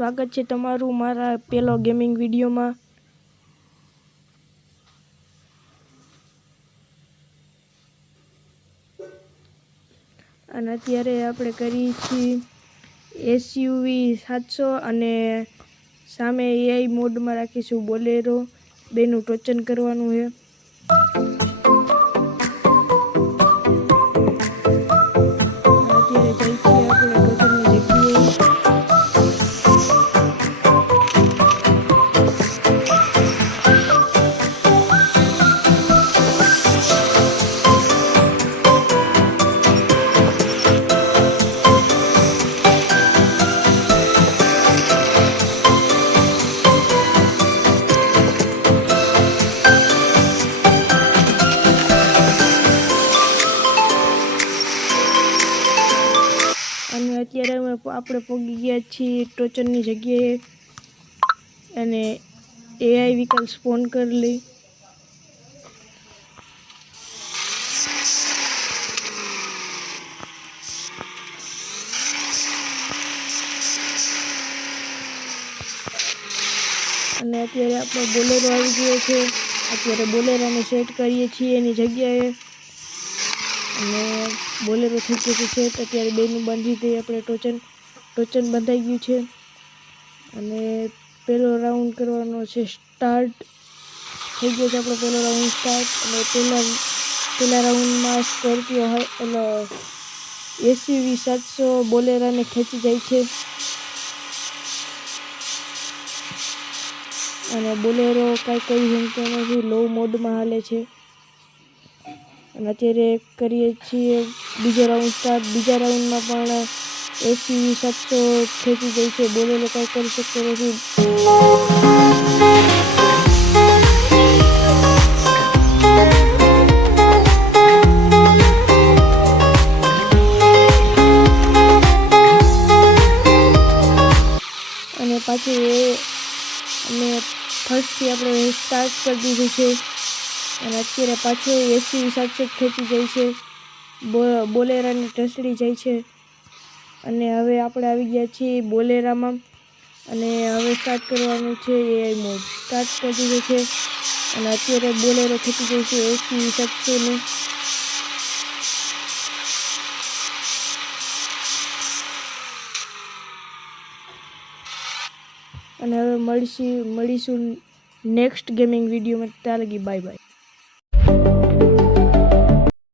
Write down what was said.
સ્વાગત છે તમારું મારા પેલો ગેમિંગ વિડીયોમાં। અને અત્યારે આપણે કરી છીએ SUV 700 અને સામે AI મોડમાં રાખીશું બોલેરો, બેનું ટોચન કરવાનું છે। અત્યારે જઈ છીએ આપણે ટોચનની જગ્યાએ। અને અત્યારે આપણે પહોંચી ગયા છીએ ટોચનની જગ્યાએ અને AI વિકલ્પ સ્પોન કરી લઈ। અને અત્યારે આપણો બોલેરો આવી ગયો છે। અત્યારે બોલેરોને સેટ કરીએ છીએ એની જગ્યાએ અને બોલેરો થઈ ગયો છે સેટ। અત્યારે બેનું બાંધી દઈએ આપણે ટોચન બંધાઈ ગયું છે અને પહેલો રાઉન્ડ કરવાનો છે સ્ટાર્ટ। થઈ ગયો છે આપણો પહેલો રાઉન્ડ સ્ટાર્ટ અને પહેલા રાઉન્ડમાં સ્કોર્પિયો SUV 700 બોલેરાને ખેંચી જાય છે અને બોલેરો કાંઈ કરી શકતો નથી, લો મોડમાં હાલે છે। અને અત્યારે કરીએ છીએ બીજો રાઉન્ડ સ્ટાર્ટ। બીજા રાઉન્ડમાં પણ SUV 700 ખેંચી જાય છે, બોલેરો કાંઈ કરી શકતો નથી। અને પાછું અને ફર્સ્ટથી આપણે સ્ટાર્ટ કરી દીધું છે અને અત્યારે પાછું SUV 700 ખેંચી જાય છે, બોલેરાને ઢસડી જાય છે। અને હવે આપણે આવી ગયા છીએ બોલેરામાં અને હવે સ્ટાર્ટ કરવાનું છે AI મોડ। સ્ટાર્ટ કરી દીધું છે અને અત્યારે બોલેરો ખેંચી જાય છે SUV 700 ને। અને હવે મળીશું નેક્સ્ટ ગેમિંગ વિડીયોમાં। ત્યાં લગી બાય બાય।